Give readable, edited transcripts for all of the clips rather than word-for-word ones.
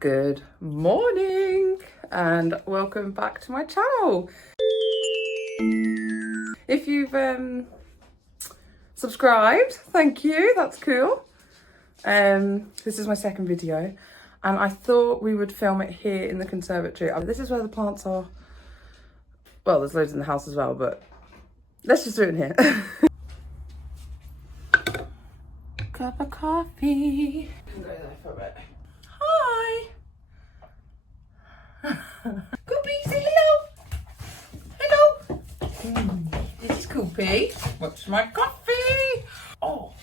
Good morning and welcome back to my channel. If you've subscribed, thank you, that's cool. This is my second video and I thought we would film it here in the conservatory. This is where the plants are. Well, there's loads in the house as well, but let's just do it in here. Cup of coffee. I can go there for a bit. Hi. Coopy, say hello. Hello. This is Coopy. What's my coffee? Oh.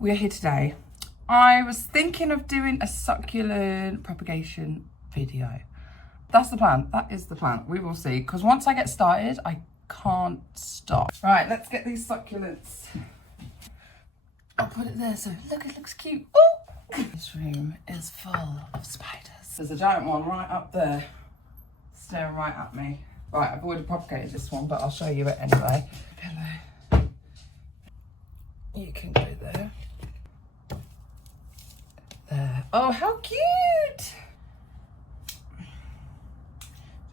We're here today. I was thinking of doing a succulent propagation video. That's the plan. That is the plan. We will see. Because once I get started, I can't stop. Right, let's get these succulents. I'll put it there so look, it looks cute. Oh! This room is full of spiders. There's a giant one right up there, staring right at me. Right, I've already propagated this one, but I'll show you it anyway. Hello. You can go there. There. Oh, how cute!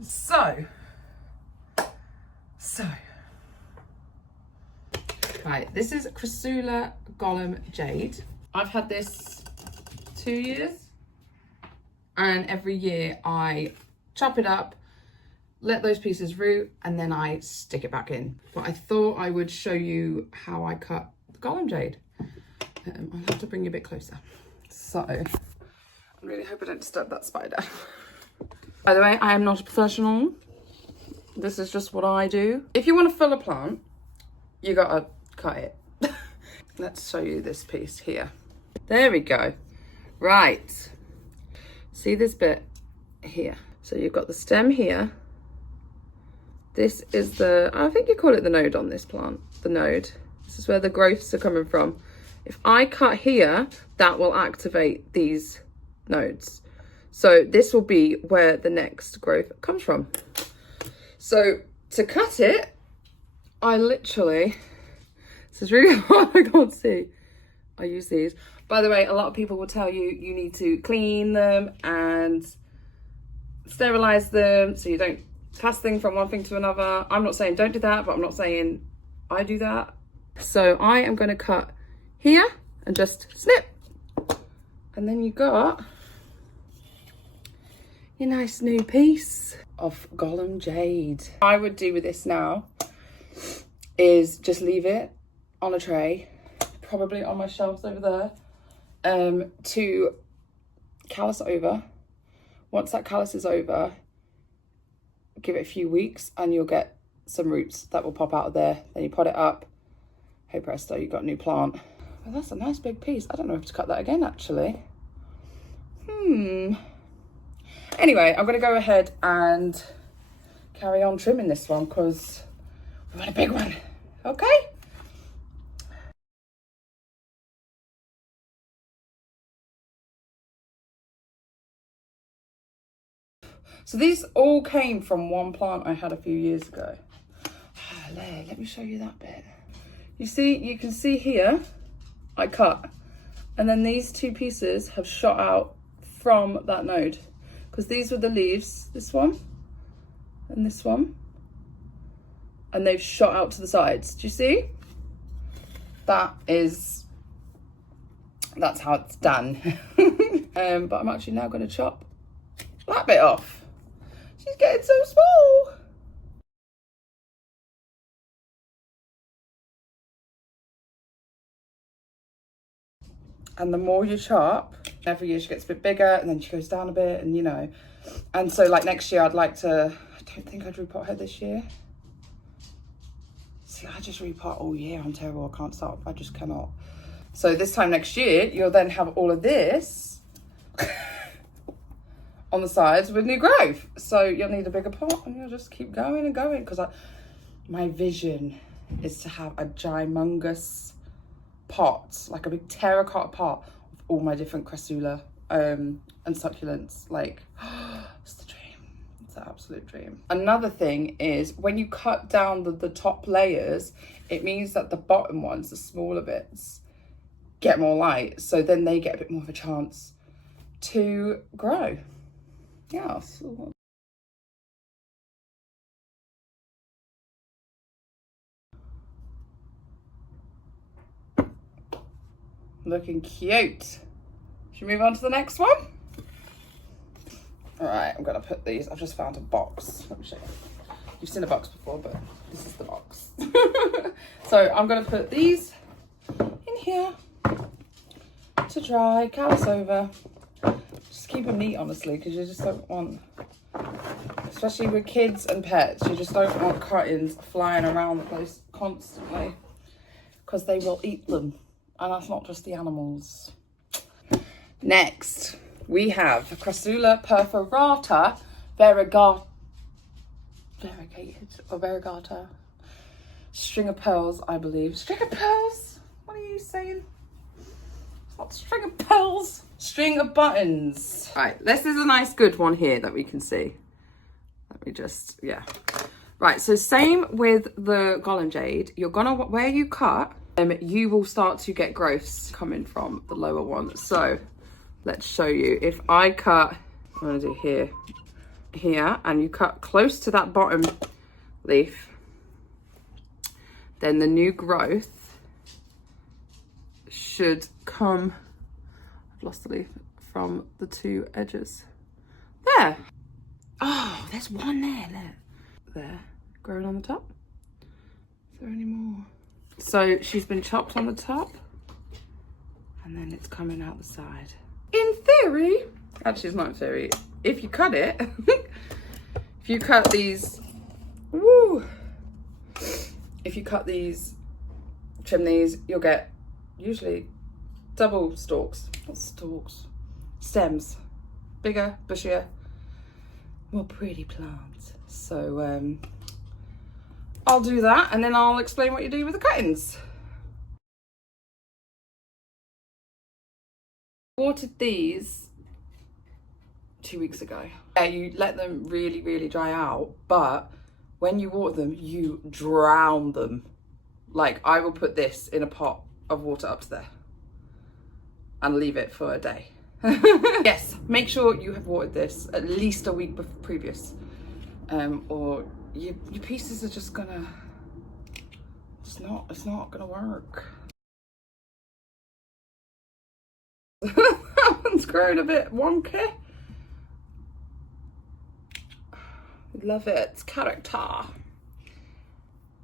So. Right, this is Crassula Gollum Jade. I've had this 2 years and every year I chop it up, let those pieces root, and then I stick it back in. But I thought I would show you how I cut the Gollum Jade. I'll have to bring you a bit closer. So, I really hope I don't disturb that spider. By the way, I am not a professional. This is just what I do. If you want to fill a plant, you gotta cut it. Let's show you this piece here. There we go. Right. See this bit here? So you've got the stem here. This is the, I think you call it the node on this plant. The node. This is where the growths are coming from. If I cut here, that will activate these nodes. So this will be where the next growth comes from. So to cut it, I literally, this is really hard, I can't see. I use these. By the way, a lot of people will tell you you need to clean them and sterilize them so you don't pass things from one thing to another. I'm not saying don't do that, but I'm not saying I do that. So I am going to cut here and just snip. And then you got your nice new piece of Gollum Jade. I would do with this now is just leave it on a tray, probably on my shelves over there, to callus over. Once that callus is over, give it a few weeks and you'll get some roots that will pop out of there. Then you pot it up, hey presto, you've got a new plant. Well, that's a nice big piece. I don't know if to cut that again actually. Anyway, I'm going to go ahead and carry on trimming this one because we want a big one. Okay? So these all came from one plant I had a few years ago. Let me show you that bit. You can see here, I cut. And then these two pieces have shot out from that node. Because these were the leaves, this one and this one, and they've shot out to the sides. Do you see? That's how it's done. But I'm actually now going to chop that bit off. She's getting so small. And the more you chop, every year she gets a bit bigger and then she goes down a bit, and you know. And so like next year I'd like to, I don't think I'd repot her this year. See, I just repot all year. I'm terrible, I can't stop, I just cannot. So this time next year, you'll then have all of this on the sides with new growth. So you'll need a bigger pot and you'll just keep going and going. Because my vision is to have a gymongous pot, like a big terracotta pot of all my different Crassula and succulents. Like, it's the dream. It's the absolute dream. Another thing is when you cut down the top layers, it means that the bottom ones, the smaller bits, get more light, so then they get a bit more of a chance to grow. Yes. Looking cute. Should we move on to the next one? All right, I'm gonna put these. I've just found a box. Let me show you. You've seen a box before, but this is the box. So I'm gonna put these in here to dry, callus over. Just keep them neat, honestly, because you just don't want, especially with kids and pets, you just don't want cuttings flying around the place constantly, because they will eat them. And that's not just the animals. Next, we have Crassula Perforata, Varigated or Veriegata. String of pearls, I believe. String of pearls? What are you saying? It's not string of pearls. String of buttons. Right, this is a nice good one here that we can see. Let me just, yeah. Right, so same with the Gollum Jade. You're gonna, where you cut, you will start to get growths coming from the lower one. So let's show you. If I cut, I'm gonna do here, and you cut close to that bottom leaf, then the new growth should come, I've lost the leaf, from the two edges. There. Oh, there's one there, look. There, growing on the top. Is there any more? So she's been chopped on the top, and then it's coming out the side. In theory, actually it's not in theory, if you cut it, if you cut these, woo, if you cut these, trim these, you'll get usually double stalks, not stalks, stems, bigger, bushier, more pretty plants. So I'll do that, and then I'll explain what you do with the cuttings. Watered these 2 weeks ago. Yeah, you let them really, really dry out, but when you water them, you drown them. Like, I will put this in a pot of water up to there and leave it for a day. Yes, make sure you have watered this at least a week previous, or your pieces are just gonna, it's not gonna work. That one's grown a bit wonky. Love its character.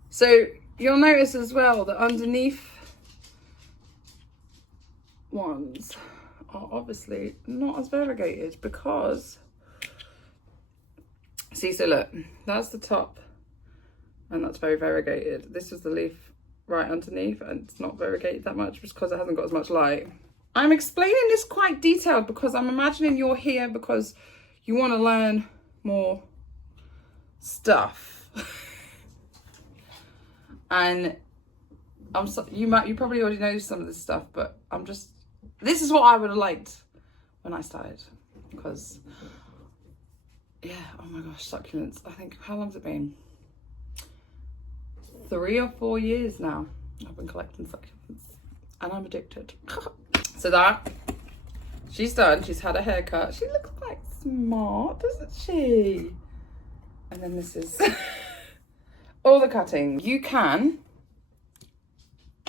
So you'll notice as well that underneath ones are obviously not as variegated, because see, so look, that's the top and that's very variegated. This is the leaf right underneath, and it's not variegated that much just because it hasn't got as much light. I'm explaining this quite detailed because I'm imagining you're here because you want to learn more stuff. And you probably already know some of this stuff, but this is what I would have liked when I started, because yeah, oh my gosh, succulents. I think, how long's it been? 3 or 4 years now I've been collecting succulents, and I'm addicted. So that, she's done. She's had a haircut. She looks quite smart, doesn't she? And then this is all the cutting. You can,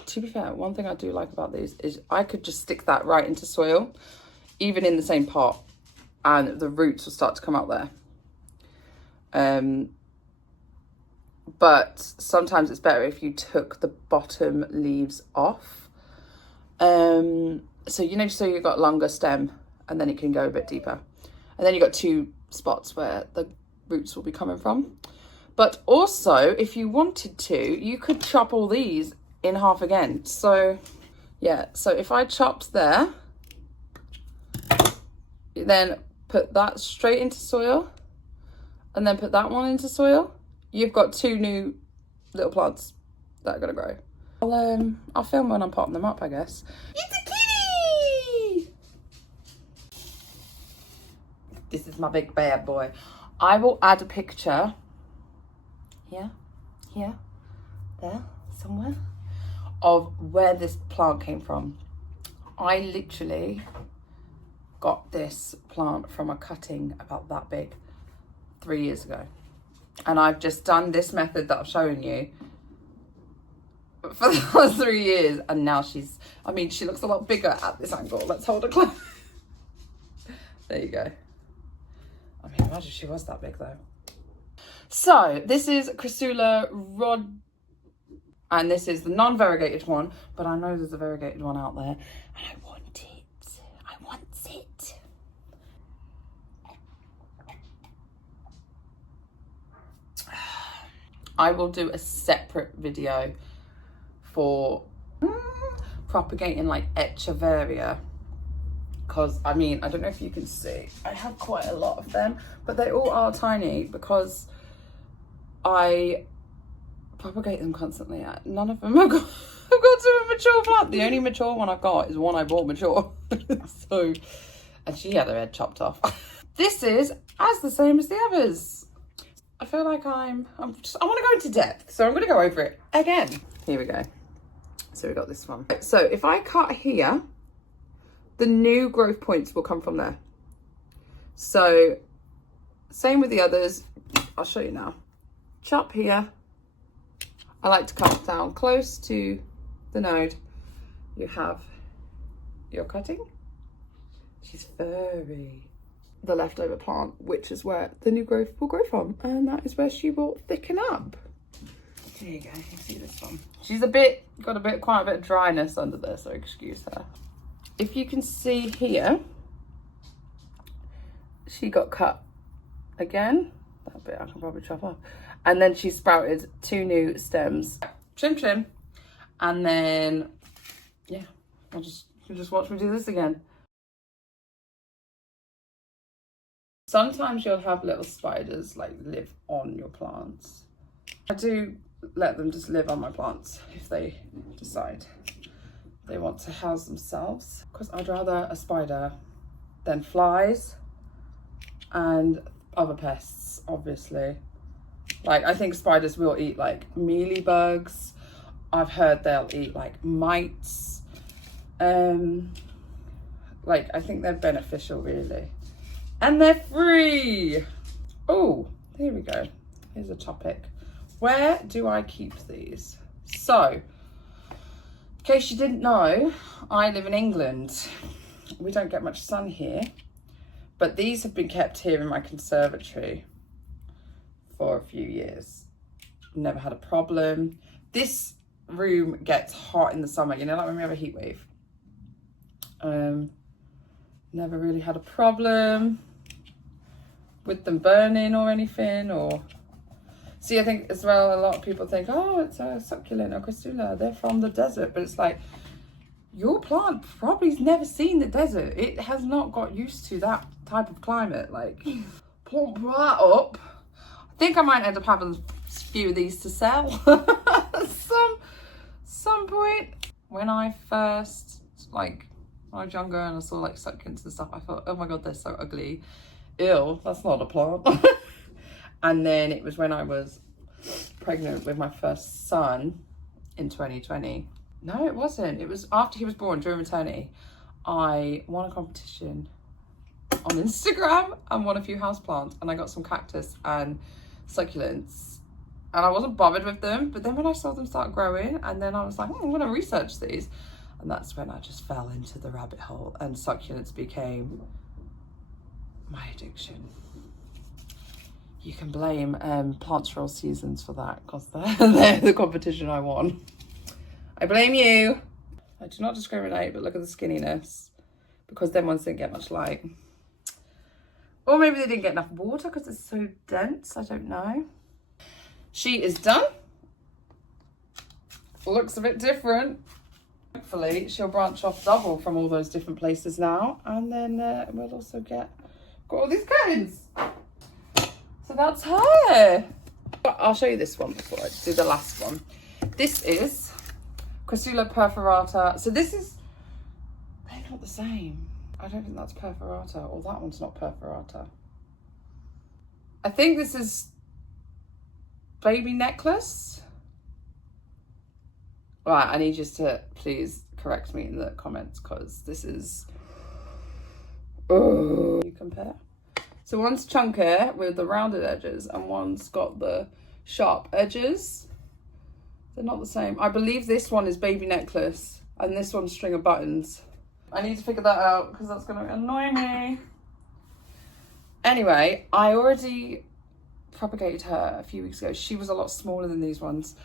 to be fair, one thing I do like about these is I could just stick that right into soil, even in the same pot, and the roots will start to come out there. But sometimes it's better if you took the bottom leaves off. So, you know, so you've got longer stem, and then it can go a bit deeper. And then you've got 2 spots where the roots will be coming from. But also, if you wanted to, you could chop all these in half again. So yeah, so if I chopped there, then put that straight into soil, and then put that one into soil, you've got 2 new little plants that are gonna grow. I'll film when I'm potting them up, I guess. It's a kitty! This is my big bad boy. I will add a picture here, there, somewhere, of where this plant came from. I literally got this plant from a cutting about that big 3 years ago. And I've just done this method that I've shown you for the last 3 years. And now she's, I mean, she looks a lot bigger at this angle. Let's hold her close. There you go. I mean, imagine she was that big though. So this is Crassula Rogersii, and this is the non-variegated one, but I know there's a variegated one out there, and I want it. I want it. I will do a separate video for propagating like Echeveria, because I mean, I don't know if you can see, I have quite a lot of them, but they all are tiny because I propagate them constantly. None of them have got to a mature plant. The only mature one I've got is one I bought mature. So, and she had her head chopped off. This is as the same as the others. I feel like I want to go into depth, so I'm going to go over it again. Here we go. So we got this one. So if I cut here, the new growth points will come from there. So same with the others. I'll show you now. Chop here. I like to cut down close to the node. You have your cutting. She's furry. The leftover plant, which is where the new growth will grow from, and that is where she will thicken up. There you go. You can see this one. She's quite a bit of dryness under there, so excuse her. If you can see here, she got cut again. That bit I can probably chop off. And then she sprouted 2 new stems. Trim. And then, yeah, you just watch me do this again. Sometimes you'll have little spiders like live on your plants. I do let them just live on my plants if they decide they want to house themselves, because I'd rather a spider than flies and other pests, obviously. Like, I think spiders will eat like mealybugs. I've heard they'll eat like mites. Like, I think they're beneficial, really. And they're free. Oh, here we go. Here's a topic. Where do I keep these? So, in case you didn't know, I live in England. We don't get much sun here, but these have been kept here in my conservatory for a few years. Never had a problem. This room gets hot in the summer, you know, like when we have a heat wave. Never really had a problem with them burning or anything. Or see, I think as well, a lot of people think, oh, it's a succulent or Crassula, they're from the desert, but it's like, your plant probably's never seen the desert. It has not got used to that type of climate. Like, plump right up. I think I might end up having a few of these to sell some point. When I first, like, when I was younger and I saw like succulents and stuff, I thought, oh my god, they're so ugly. Ew, that's not a plant. And then it was when I was pregnant with my first son in 2020. No, it wasn't. It was after he was born, during maternity. I won a competition on Instagram and won a few houseplants, and I got some cactus and succulents, and I wasn't bothered with them. But then when I saw them start growing, and then I was like, I'm going to research these. And that's when I just fell into the rabbit hole, and succulents became my addiction. You can blame Plants for All Seasons for that, because they're the competition I won. I blame you. I do not discriminate, but look at the skinniness, because them ones didn't get much light. Or maybe they didn't get enough water because it's so dense, I don't know. She is done. Looks a bit different. Hopefully she'll branch off double from all those different places now, and then we'll also got all these curtains. So that's her. I'll show you this one before I do the last one. This is Crassula Perforata. So this is, they're not the same. I don't think that's Perforata, or that one's not Perforata. I think this is Baby Necklace, Right, I need you to please correct me in the comments because this is... Oh, you compare. So one's chunkier with the rounded edges and one's got the sharp edges. They're not the same. I believe this one is baby necklace and this one's string of buttons. I need to figure that out because that's going to annoy me. Anyway, I already propagated her a few weeks ago. She was a lot smaller than these ones.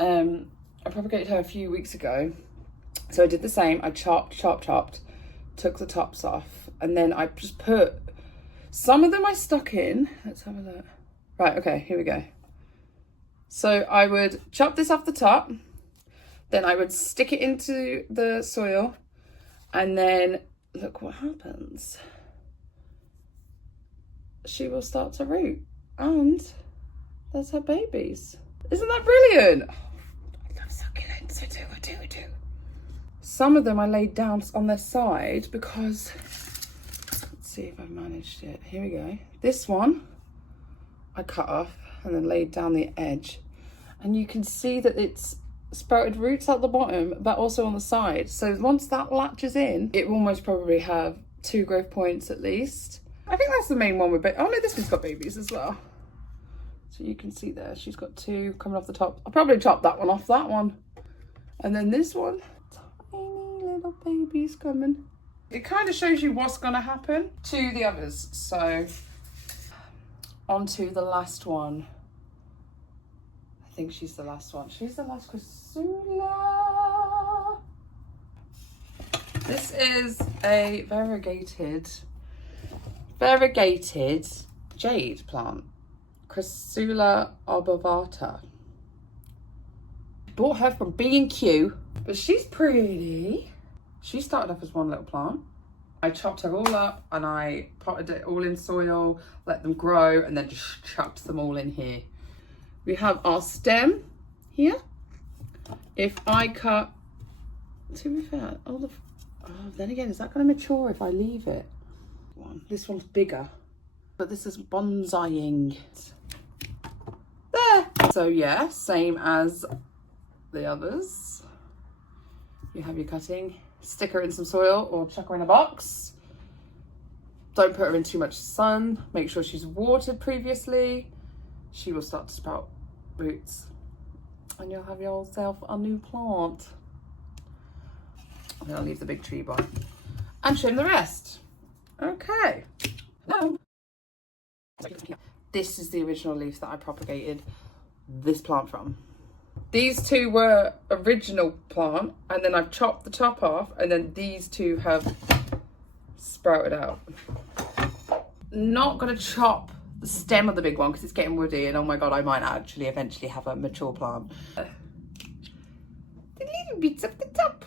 I propagated her a few weeks ago. So I did the same. I chopped, took the tops off, and then I just put, some of them I stuck in. Let's have a look. Right, okay, here we go. So I would chop this off the top, then I would stick it into the soil, and then look what happens. She will start to root, and there's her babies. Isn't that brilliant? Oh, I love succulents, I do. Some of them I laid down on their side because, let's see if I've managed it. Here we go. This one I cut off and then laid down the edge. And you can see that it's sprouted roots at the bottom, but also on the side. So once that latches in, it will most probably have 2 growth points at least. I think that's the main one with oh no, this one's got babies as well. So you can see there, she's got 2 coming off the top. I'll probably chop that one off, that one. And then this one, tiny little babies coming. It kind of shows you what's gonna happen to the others. So on to the last one. I think she's the last one. She's the last Crassula. This is a variegated jade plant. Crassula Ovata. Bought her from B&Q, but she's pretty. She started off as one little plant. I chopped her all up and I potted it all in soil, let them grow, and then just chucked them all in here. We have our stem here. If I cut, to be fair, then again, is that going to mature if I leave it? This one's bigger, but this is bonsaiing. There. So yeah, same as the others. You have your cutting, stick her in some soil or chuck her in a box. Don't put her in too much sun. Make sure she's watered previously. She will start to sprout roots and you'll have yourself a new plant. And then I'll leave the big tree by and trim the rest. Okay. This is the original leaf that I propagated this plant from. These 2 were original plant, and then I've chopped the top off, and then these 2 have sprouted out. Not gonna chop the stem of the big one because it's getting woody, and oh my god, I might actually eventually have a mature plant. The little bits of the top,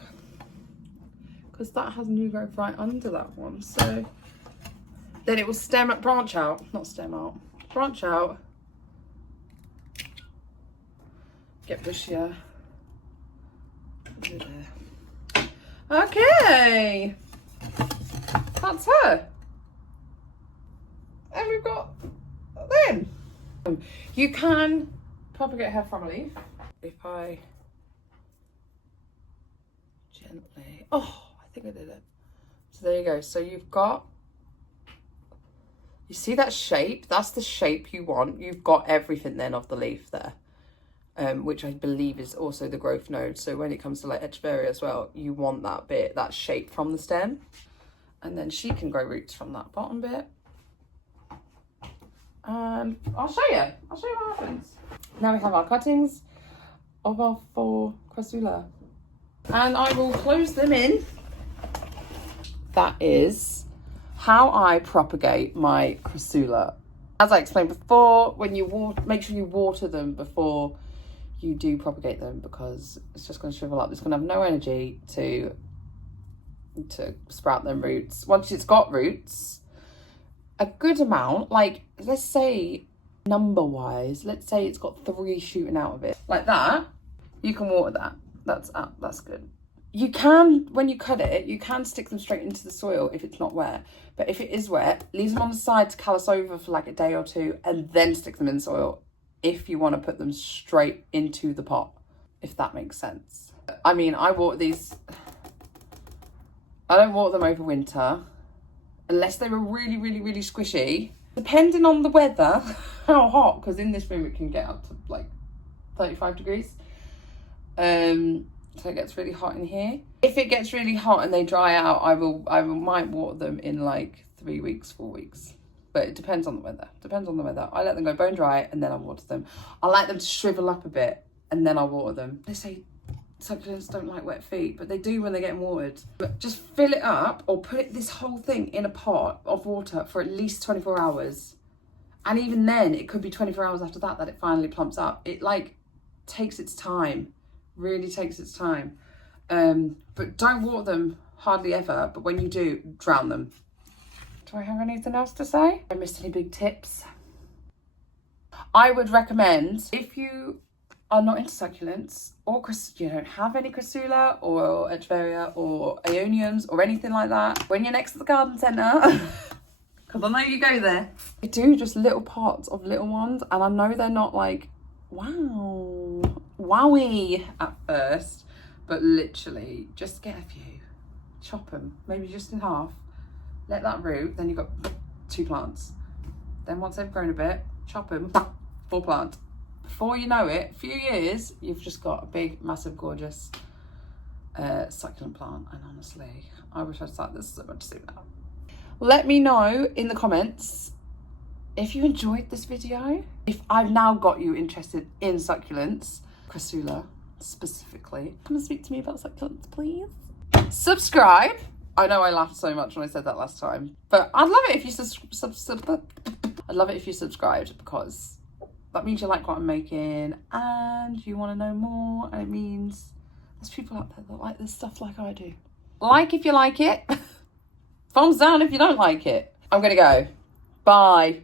because that has new growth right under that one. So then it will branch out. Get bushier. Okay, that's her. And we've got them. You can propagate her from a leaf. If I gently, oh, I think I did it. So there you go. So you've got, you see that shape? That's the shape you want. You've got everything then of the leaf there, which I believe is also the growth node. So when it comes to like Echeveria as well, you want that bit, that shape from the stem. And then she can grow roots from that bottom bit. And I'll show you what happens. Now we have our cuttings of our 4 Crassula. And I will close them in. That is how I propagate my Crassula. As I explained before, when you make sure you water them before you do propagate them, because it's just going to shrivel up. It's going to have no energy to sprout them roots. Once it's got roots, a good amount, like let's say number wise, let's say it's got 3 shooting out of it, like that, you can water that. That's good. You can, when you cut it, you can stick them straight into the soil if it's not wet. But if it is wet, leave them on the side to callus over for like a day or 2 and then stick them in soil if you want to put them straight into the pot, if that makes sense. I mean, I water these, I don't water them over winter unless they were really, really, really squishy. Depending on the weather, how hot, because in this room it can get up to like 35 degrees. So it gets really hot in here. If it gets really hot and they dry out, I might water them in like 3 weeks, 4 weeks. But it depends on the weather. Depends on the weather. I let them go bone dry and then I water them. I like them to shrivel up a bit and then I water them. They say succulents don't like wet feet, but they do when they're getting watered. But just fill it up or put this whole thing in a pot of water for at least 24 hours. And even then, it could be 24 hours after that it finally plumps up. It like takes its time, really takes its time. But don't water them hardly ever, but when you do, drown them. Do I have anything else to say? I missed any big tips? I would recommend, if you are not into succulents, or you don't have any Crassula or Echeveria or Aeoniums or anything like that, when you're next to the garden centre, because I know you go there, I do just little pots of little ones, and I know they're not like, wow, wowie at first, but literally just get a few, chop them, maybe just in half, let that root, then you've got 2 plants. Then once they've grown a bit, chop them, 4 plants. Before you know it, a few years, you've just got a big, massive, gorgeous succulent plant. And honestly, I wish I'd started this so much sooner. Let me know in the comments if you enjoyed this video. If I've now got you interested in succulents, Crassula specifically, come and speak to me about succulents, please. Subscribe. I know I laughed so much when I said that last time, but I'd love it if you I'd love it if you subscribed, because that means you like what I'm making and you want to know more, and it means there's people out there that like this stuff like I do. Like if you like it, thumbs down if you don't like it. I'm gonna go. Bye.